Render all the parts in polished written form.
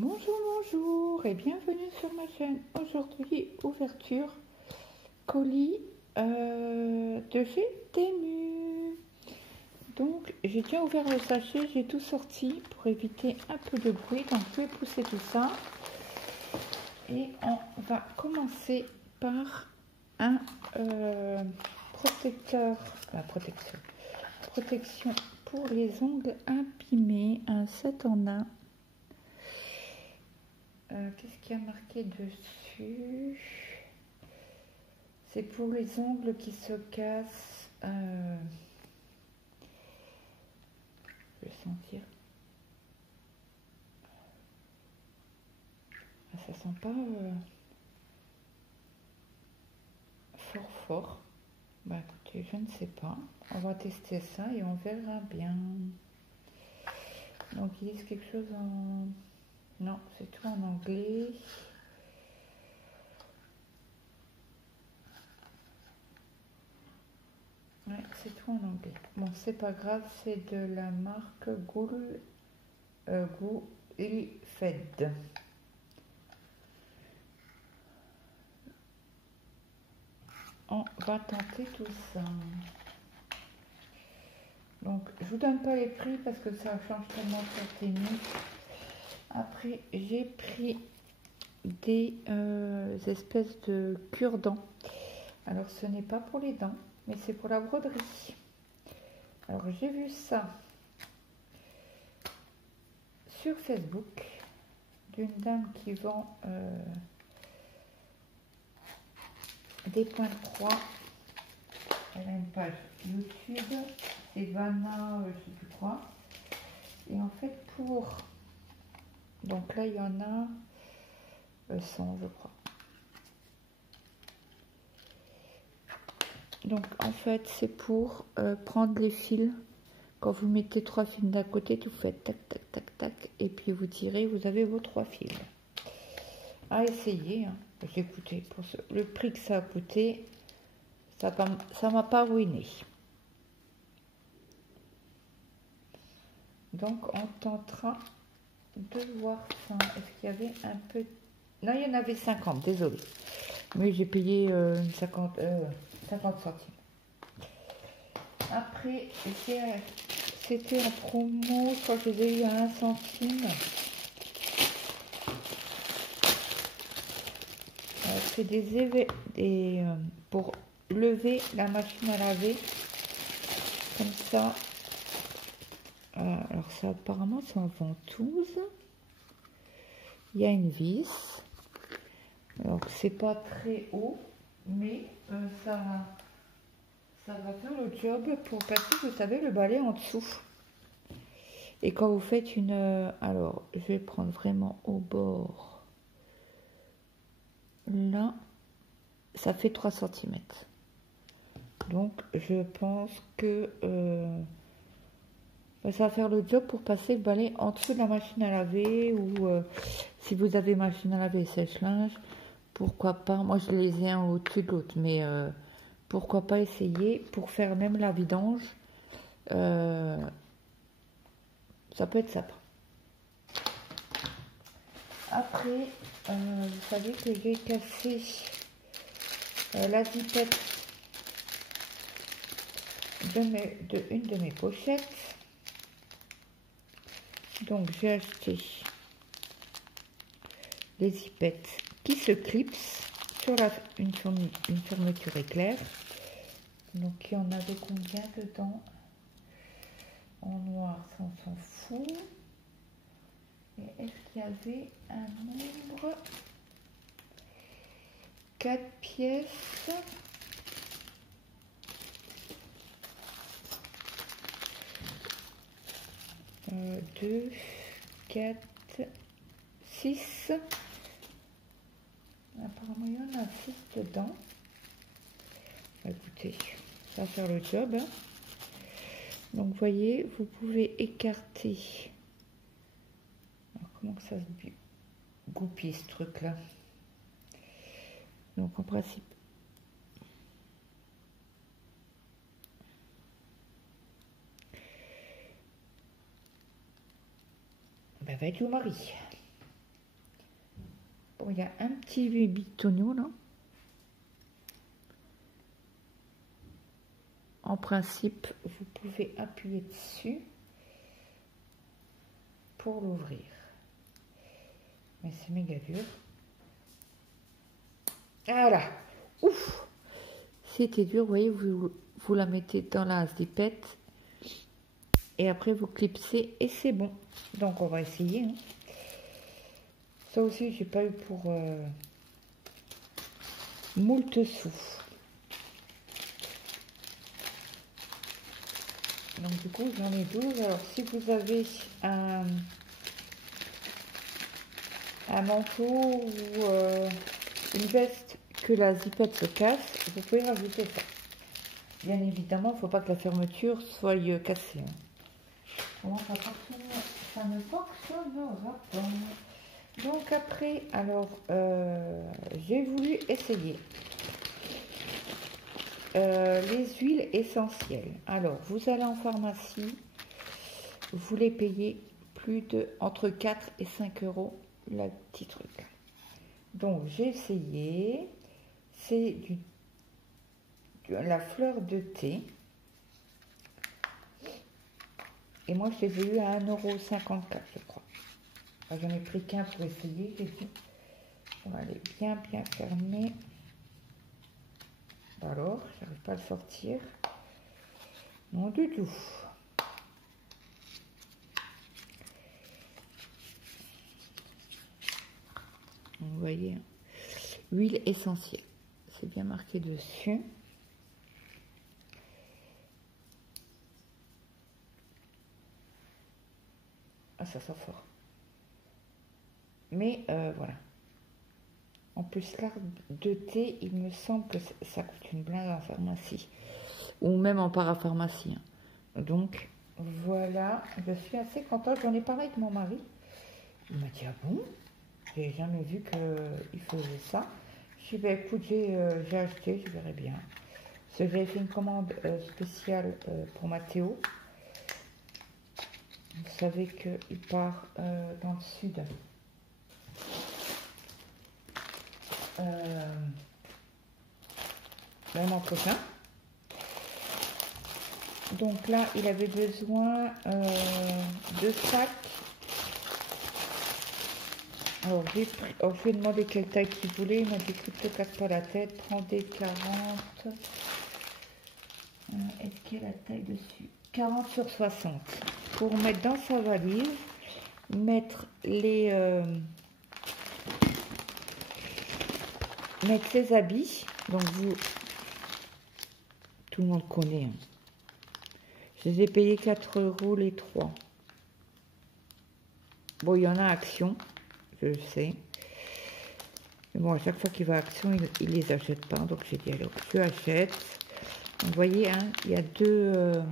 Bonjour, bonjour et bienvenue sur ma chaîne. Aujourd'hui, ouverture colis de chez Temu. Donc, j'ai déjà ouvert le sachet, j'ai tout sorti pour éviter un peu de bruit. Donc, je vais pousser tout ça. Et on va commencer par un protecteur, protection pour les ongles abîmés, un 7 en 1. Qu'est-ce qu'il y a marqué dessus? C'est pour les ongles qui se cassent. Je vais sentir. Ça sent pas fort. Bah écoutez, je ne sais pas. On va tester ça et on verra bien. Donc ils disent quelque chose en... Non, c'est tout en anglais. Ouais, c'est tout en anglais. Bon, c'est pas grave, c'est de la marque Gulfed. On va tenter tout ça. Donc, je vous donne pas les prix parce que ça change tellement sur Temu. Après, j'ai pris des espèces de cure-dents. Alors, ce n'est pas pour les dents, mais c'est pour la broderie. Alors, j'ai vu ça sur Facebook d'une dame qui vend des points de croix. Elle a une page YouTube, c'est Vanna, je sais plus quoi. Et en fait, donc là, il y en a 100, je crois. Donc, en fait, c'est pour prendre les fils. Quand vous mettez 3 fils d'un côté, vous faites tac, tac, tac, tac. Et puis, vous tirez, vous avez vos 3 fils. À essayer. Hein. J'ai coûté, pour le prix que ça a coûté, ça m'a pas ruiné. Donc, on tentera de voir ça. Est-ce qu'il y avait un peu... Non, il y en avait 50, désolé. Mais j'ai payé 50 centimes. Après, c'était en promo, je crois que je les ai eu à 1 centime. C'est pour lever la machine à laver. Comme ça. Alors ça, apparemment, c'est en ventouse. Il y a une vis. Alors, c'est pas très haut, mais ça va faire le job pour passer, vous savez, le balai en dessous. Et quand vous faites une... alors, je vais prendre vraiment au bord. Là, ça fait 3 cm. Donc, je pense que ça va faire le job pour passer le balai en dessous de la machine à laver. Ou si vous avez machine à laver et sèche-linge, pourquoi pas. Moi, je les ai un au-dessus de l'autre, mais... pourquoi pas essayer pour faire même la vidange. Ça peut être sympa. Après, vous savez que j'ai cassé la zipette une de mes pochettes. Donc j'ai acheté les zipettes qui se clipsent sur une fermeture éclair. Donc il y en avait combien dedans? En noir, ça on s'en fout. Et est-ce qu'il y avait un nombre? 4 pièces. 2, 4, 6. Apparemment, il y en a 6 dedans. Écoutez, ça va faire le job. Hein. Donc, vous voyez, vous pouvez écarter. Alors, comment que ça se goupille, ce truc-là? Donc, en principe, ben, va être le mari. Bon, il y a un petit bitonneau là. En principe, vous pouvez appuyer dessus pour l'ouvrir. Mais c'est méga dur. Voilà. Ouf. C'était dur, vous voyez, vous la mettez dans la zipette. Et après, vous clipsez et c'est bon. Donc, on va essayer. Hein. Ça aussi, j'ai pas eu pour moult sous. Donc du coup j'en ai 12. Alors si vous avez un manteau ou une veste que la zipette se casse, vous pouvez rajouter ça. Bien évidemment, il ne faut pas que la fermeture soit cassée. Comment ça fonctionne? Ça ne fonctionnera pas. Donc après, alors j'ai voulu essayer les huiles essentielles. Alors, vous allez en pharmacie, vous les payez plus de entre 4 et 5 euros le petit truc. Donc, j'ai essayé. C'est la fleur de thé. Et moi, je les ai eu à 1,54 €, je crois. Enfin, j'en ai pris qu'un pour essayer. J'ai dit, on va aller bien fermer. Alors, j'arrive pas à le sortir. Non du tout. Vous voyez, huile essentielle. C'est bien marqué dessus. Ah, ça sort fort. Mais voilà. En plus, l'arbre de thé, il me semble que ça coûte une blinde en pharmacie. Ou même en parapharmacie. Donc, voilà. Je suis assez contente. J'en ai parlé avec mon mari. Il m'a dit, ah bon? J'ai jamais vu qu'il faisait ça. Je dis, bah, écoute, j'ai acheté, je verrai bien. Parce que j'avais fait une commande spéciale pour Mathéo. Vous savez qu'il part dans le sud. Le mois prochain. Donc là, il avait besoin de sacs. Alors, je lui ai demandé quelle taille qu'il voulait. Il m'a dit, écoute, ne te casse pas la tête, prends des 40. Est-ce qu'il y a la taille dessus? 40 sur 60. Pour mettre dans sa valise, mettre ses habits. Donc, tout le monde connaît. Hein. Je les ai payés 4 € les 3. Bon, il y en a Action, je le sais. Mais bon, à chaque fois qu'il va à Action, il les achète pas. Donc, j'ai dit, alors, je achète. Vous voyez, hein, il y a deux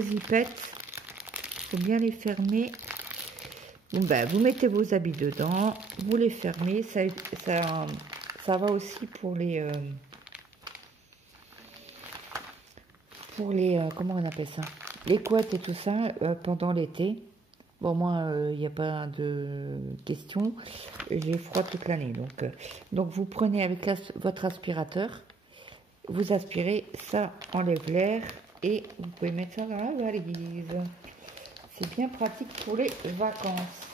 zippettes. Il faut bien les fermer. Bon, ben, vous mettez vos habits dedans. Vous les fermez. Ça va aussi pour les... comment on appelle ça? Les couettes et tout ça pendant l'été. Bon, moi, il n'y a pas de question. J'ai froid toute l'année. Donc, vous prenez avec votre aspirateur. Vous aspirez, ça enlève l'air. Et vous pouvez mettre ça dans la valise. C'est bien pratique pour les vacances.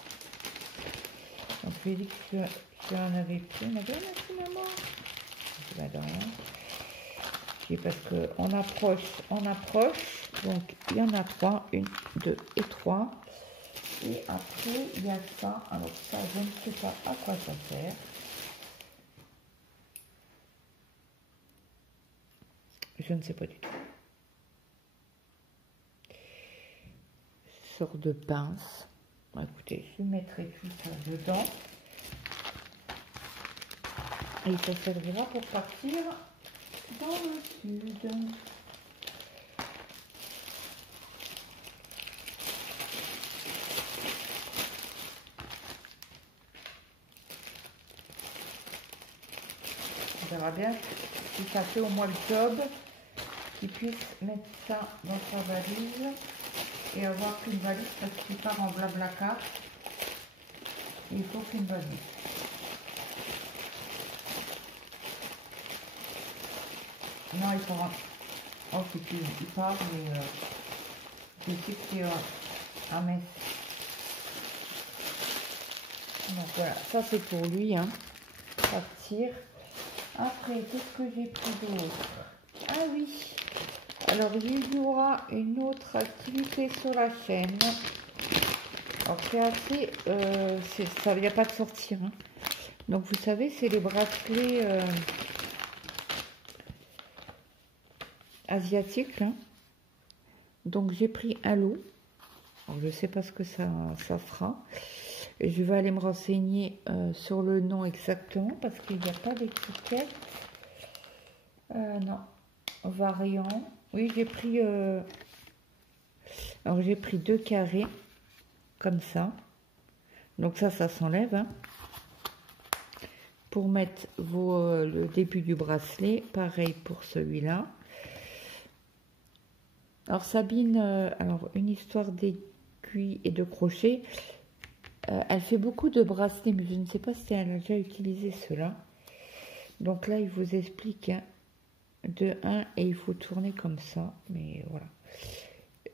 Donc, je lui ai dit que j'en avais plus. On avait un finalement. Je vais dans rien. Parce qu'on approche, donc il y en a 3, 1, 2 et 3. Et après, il y a ça. Alors ça, je ne sais pas à quoi ça sert. Je ne sais pas du tout. Sorte de pince. Bon, écoutez, je mettrai tout ça dedans. Et ça servira pour partir dans le sud. On verra bien si ça fait au moins le job, qu'il puisse mettre ça dans sa valise et avoir qu'une valise parce qu'il part en blablacar. Il faut qu'une valise. Non, il part. Oh, c'est plus. Il part, mais je sais que c'est un mess. Donc voilà, ça c'est pour lui, hein. Partir. Après, qu'est-ce que j'ai pris d'autre? Ah oui. Alors, il y aura une autre activité sur la chaîne. Alors, c'est assez. Ça ne vient pas de sortir. Hein. Donc, vous savez, c'est les bracelets asiatiques. Là. Donc, j'ai pris un lot. Alors, je ne sais pas ce que ça fera. Je vais aller me renseigner sur le nom exactement parce qu'il n'y a pas d'étiquette. Non. Variant. Oui, j'ai pris. Alors, j'ai pris 2 carrés. Comme ça. Donc ça s'enlève. Hein. Pour mettre le début du bracelet. Pareil pour celui-là. Alors Sabine, alors une histoire d'aiguille et de crochet. Elle fait beaucoup de bracelets, mais je ne sais pas si elle a déjà utilisé cela. Donc là, il vous explique hein, de 1 et il faut tourner comme ça. Mais voilà.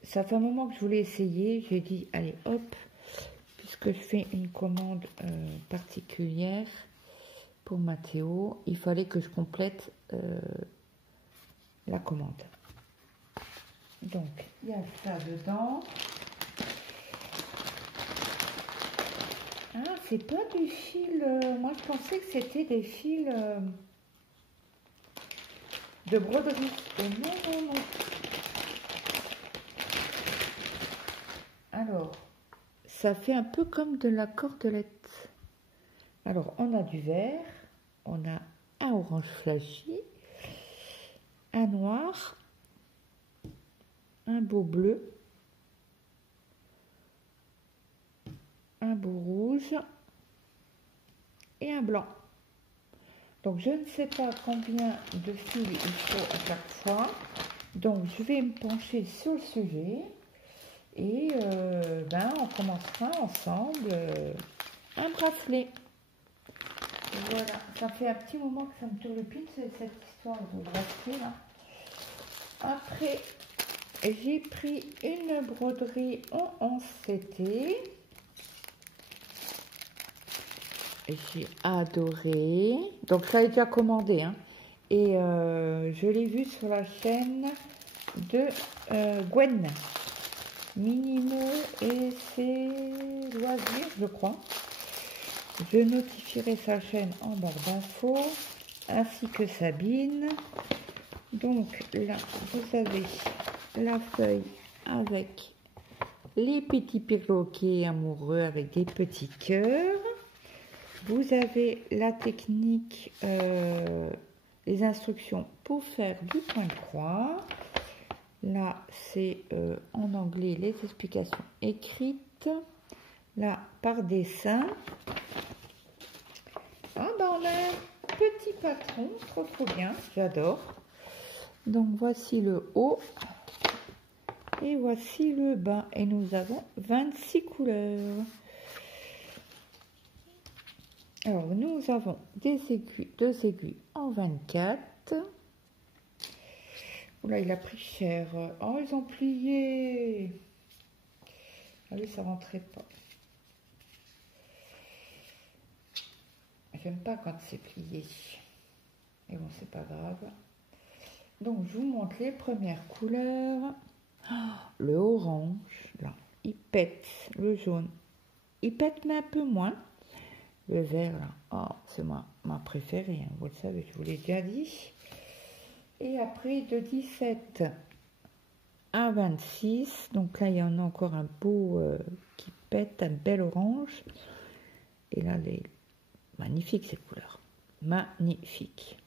Ça fait un moment que je voulais essayer. J'ai dit, allez, hop, puisque je fais une commande particulière pour Mathéo, il fallait que je complète la commande. Donc, il y a ça dedans. Ah, c'est pas du fil... moi, je pensais que c'était des fils de broderie. Non, non, non. Alors, ça fait un peu comme de la cordelette. Alors, on a du vert, on a un orange flashy, un noir, un beau bleu, un beau rouge et un blanc. Donc, je ne sais pas combien de fils il faut à chaque fois. Donc, je vais me pencher sur le sujet et on commencera ensemble un bracelet. Voilà, ça fait un petit moment que ça me turlupine cette histoire de bracelet là. Après, j'ai pris une broderie en 11 CT. J'ai adoré. Donc ça est déjà commandé. Hein. Et je l'ai vu sur la chaîne de Gwen. Minimo et ses loisirs, je crois. Je notifierai sa chaîne en barre d'infos, ainsi que Sabine. Donc là, vous avez la feuille avec les petits perroquets amoureux avec des petits cœurs. Vous avez la technique, les instructions pour faire du point de croix. Là, c'est en anglais les explications écrites. Là, par dessin. Ah ben, on a un petit patron, trop bien, j'adore. Donc, voici le haut. Et voici le bas. Et nous avons 26 couleurs. Alors, nous avons des aiguilles, 2 aiguilles en 24. Oula, il a pris cher. Oh, ils ont plié. Ah oui, ça rentrait pas. J'aime pas quand c'est plié. Mais bon, c'est pas grave. Donc, je vous montre les premières couleurs. Oh, le orange, là, il pète. Le jaune, il pète, mais un peu moins. Le vert, là, oh, c'est ma préférée. Hein, vous le savez, je vous l'ai déjà dit. Et après, de 17 à 26. Donc là, il y en a encore un beau qui pète, un bel orange. Et là, les magnifiques ces couleurs. Magnifique.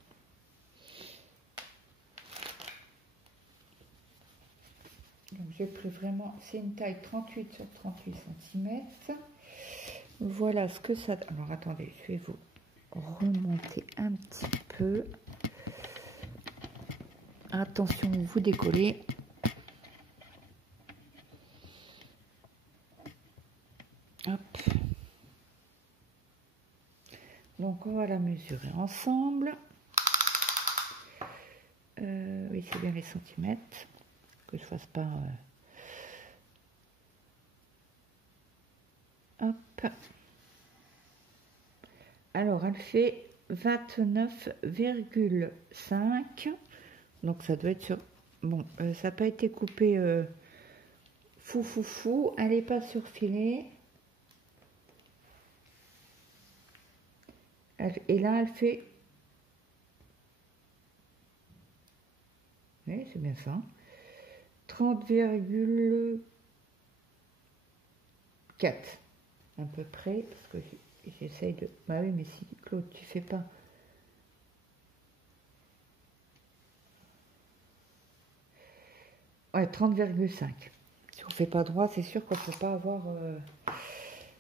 Donc j'ai pris vraiment, c'est une taille 38 sur 38 cm. Voilà ce que ça... Alors attendez, je vais vous remonter un petit peu. Attention, vous décollez. Hop. Donc on va la mesurer ensemble. vérifier bien les centimètres, que je fasse pas... Hop. Alors, elle fait 29,5. Donc, ça doit être sur... Bon, ça n'a pas été coupé fou. Elle n'est pas surfilée. Et là, elle fait... Oui, c'est bien ça. 30,4 à peu près, parce que j'essaye de... Bah oui, mais si, Claude, tu fais pas... Ouais, 30,5. Si on fait pas droit, c'est sûr qu'on ne peut pas avoir...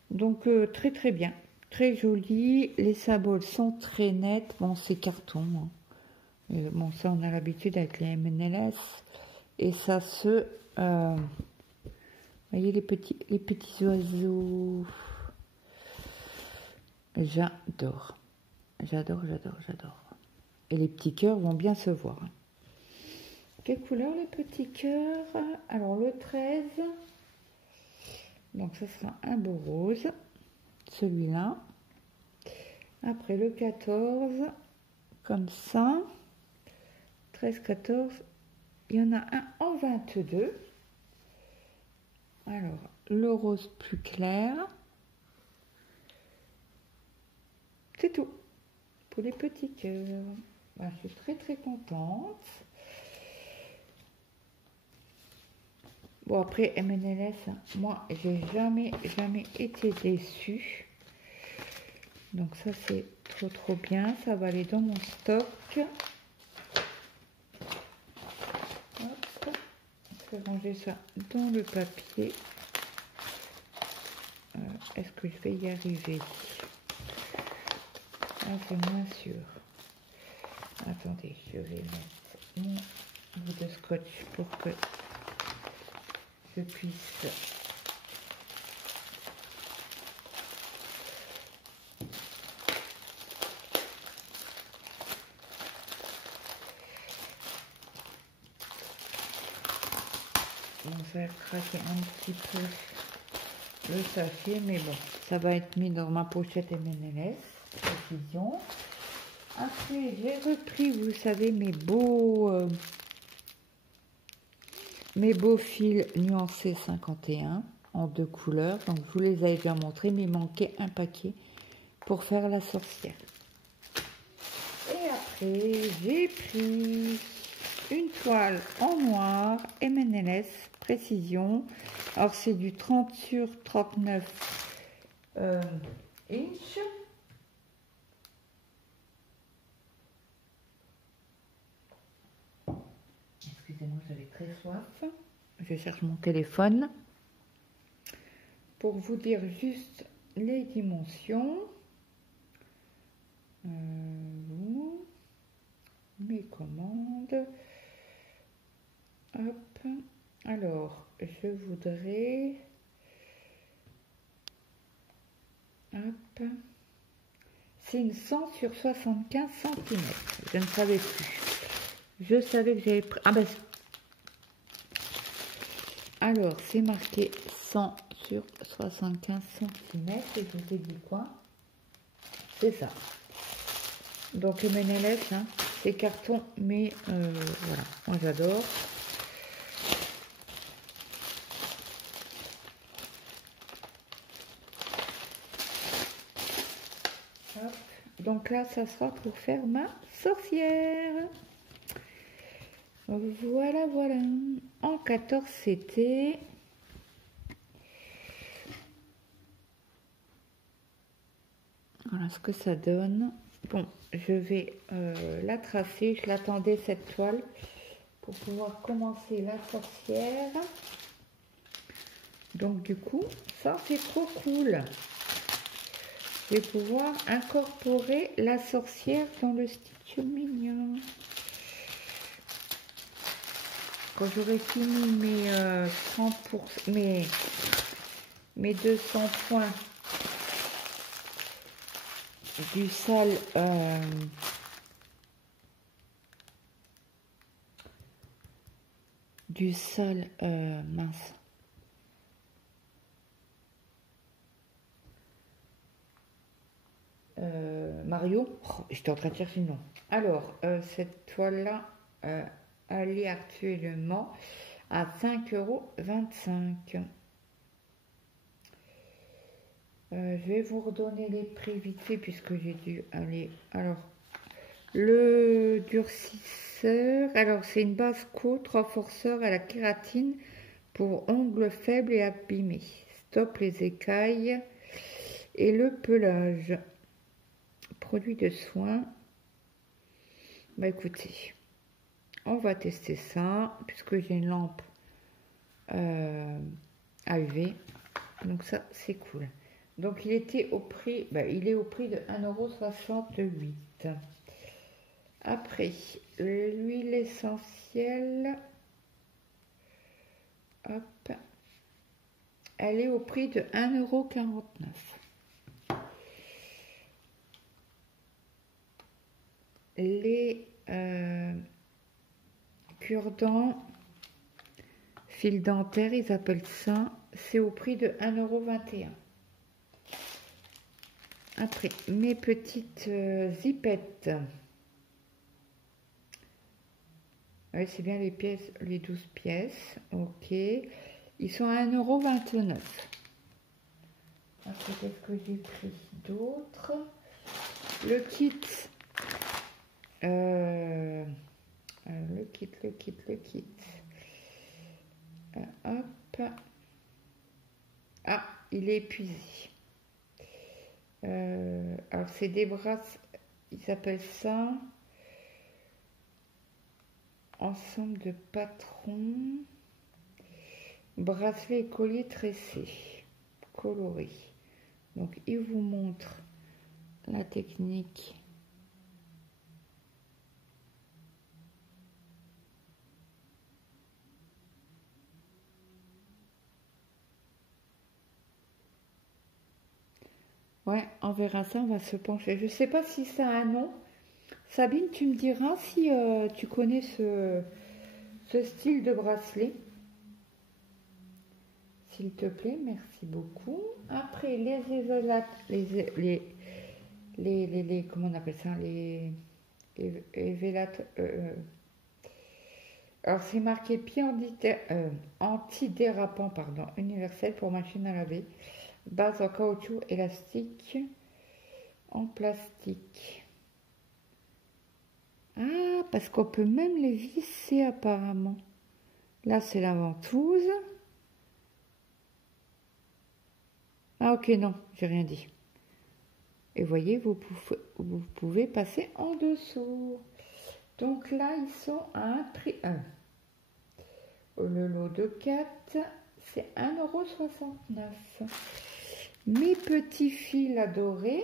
Donc, très bien. Très joli. Les sabots sont très nets. Bon, c'est carton. Hein. Mais bon, ça, on a l'habitude avec les M&LS. Et ça se... voyez les petits oiseaux. J'adore. J'adore. Et les petits cœurs vont bien se voir. Quelle couleur les petits cœurs? Alors le 13. Donc ce sera un beau rose. Celui-là. Après le 14. Comme ça. 13, 14. Il y en a un en 22. Alors, le rose plus clair. C'est tout pour les petits cœurs. Ben, je suis très contente. Bon, après M&LS, moi, j'ai jamais été déçue. Donc ça, c'est trop bien. Ça va aller dans mon stock. Hop. Je vais ranger ça dans le papier. Est-ce que je vais y arriver? Ah, c'est moins sûr. Attendez, je vais mettre mon bout de scotch pour que je puisse faire craquer un petit peu le sachet, mais bon, ça va être mis dans ma pochette M&LS précision. Après, j'ai repris, vous savez, mes beaux fils nuancés 51 en 2 couleurs. Donc, je vous les avais déjà montrés, mais il manquait un paquet pour faire la sorcière. Et après, j'ai pris une toile en noir M&LS précision. Alors, c'est du 30 sur 39 inch. Excusez-moi, j'avais très soif. Je cherche mon téléphone pour vous dire juste les dimensions. Mes commandes. Hop. Alors, je voudrais... Hop. C'est une 100 sur 75 cm. Je ne savais plus. Je savais que j'avais pris... Ah ben... Alors, c'est marqué 100 sur 75 cm. Et je vous ai dit quoi? C'est ça. Donc, le M&LS, hein, c'est carton, mais voilà, moi j'adore. Donc là, ça sera pour faire ma sorcière. Voilà. En 14, c'était... Voilà ce que ça donne. Bon, je vais la tracer. Je l'attendais, cette toile, pour pouvoir commencer la sorcière. Donc du coup, ça c'est trop cool. Je vais pouvoir incorporer la sorcière dans le stitch mignon. Quand j'aurai fini mes 30%, mes 200 points du sale du sale, mince. Mario, oh, j'étais en train de chercher le nom. Alors, cette toile-là, elle est actuellement à 5,25 €. Je vais vous redonner les prix vite fait puisque j'ai dû aller. Alors, le durcisseur, alors c'est une base co 3 forceurs à la kératine pour ongles faibles et abîmés. Stop les écailles et le pelage. Produit de soin. Bah écoutez, on va tester ça puisque j'ai une lampe à UV. Donc ça c'est cool. Donc il était au prix, il est au prix de 1,68 €. Après, l'huile essentielle, hop, elle est au prix de 1,49 €. Les cure-dents, fil dentaire, ils appellent ça, c'est au prix de 1,21 €. Après, mes petites zipettes. Oui, c'est bien les pièces, les 12 pièces. Ok. Ils sont à 1,29 €. Après, qu'est-ce que j'ai pris d'autre? Le kit. Le kit. Hop. Ah, il est épuisé. Alors, c'est des brasses, ils appellent ça ensemble de patrons, bracelets et colliers tressés, colorés. Donc, il vous montre la technique. Ouais, on verra ça, on va se pencher. Je sais pas si ça a un nom. Sabine, tu me diras si tu connais ce style de bracelet. S'il te plaît, merci beaucoup. Après, les comment on appelle ça? Les alors, c'est marqué pied antidérapant, pardon, universel pour machine à laver. Base en caoutchouc élastique en plastique. Ah, parce qu'on peut même les visser apparemment. Là, c'est la ventouse. Ah, ok, non, j'ai rien dit. Et voyez, vous pouvez passer en dessous. Donc là, ils sont à un prix 1. Le lot de 4, c'est 1,69 €. Mes petits fils adorés.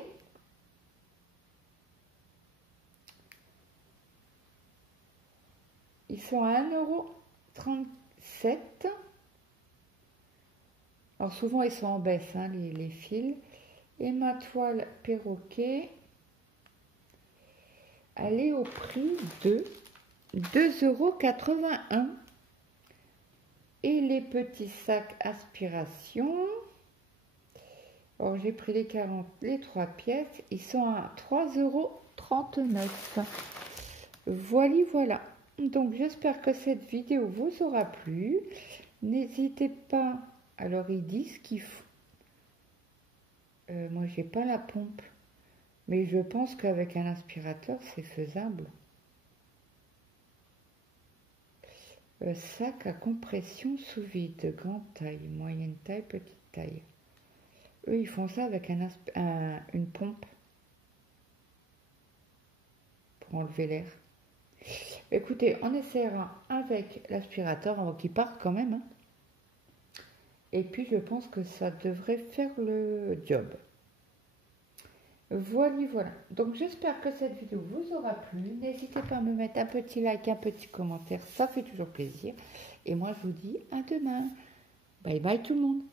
Ils sont à 1,37 €. Alors souvent ils sont en baisse, hein, les fils. Et ma toile perroquet, elle est au prix de 2,81 €. Et les petits sacs aspiration, alors j'ai pris les 3 pièces, ils sont à 3,39 €. Voilà. Donc j'espère que cette vidéo vous aura plu. N'hésitez pas, alors ils disent qu'il faut, moi j'ai pas la pompe, mais je pense qu'avec un aspirateur c'est faisable. Sac à compression sous vide, grande taille, moyenne taille, petite taille. Eux ils font ça avec une pompe pour enlever l'air. Écoutez, on essaiera avec l'aspirateur avant qu'il parte quand même. Hein. Et puis, je pense que ça devrait faire le job. Voilà. Donc, j'espère que cette vidéo vous aura plu. N'hésitez pas à me mettre un petit like, un petit commentaire. Ça fait toujours plaisir. Et moi, je vous dis à demain. Bye bye tout le monde.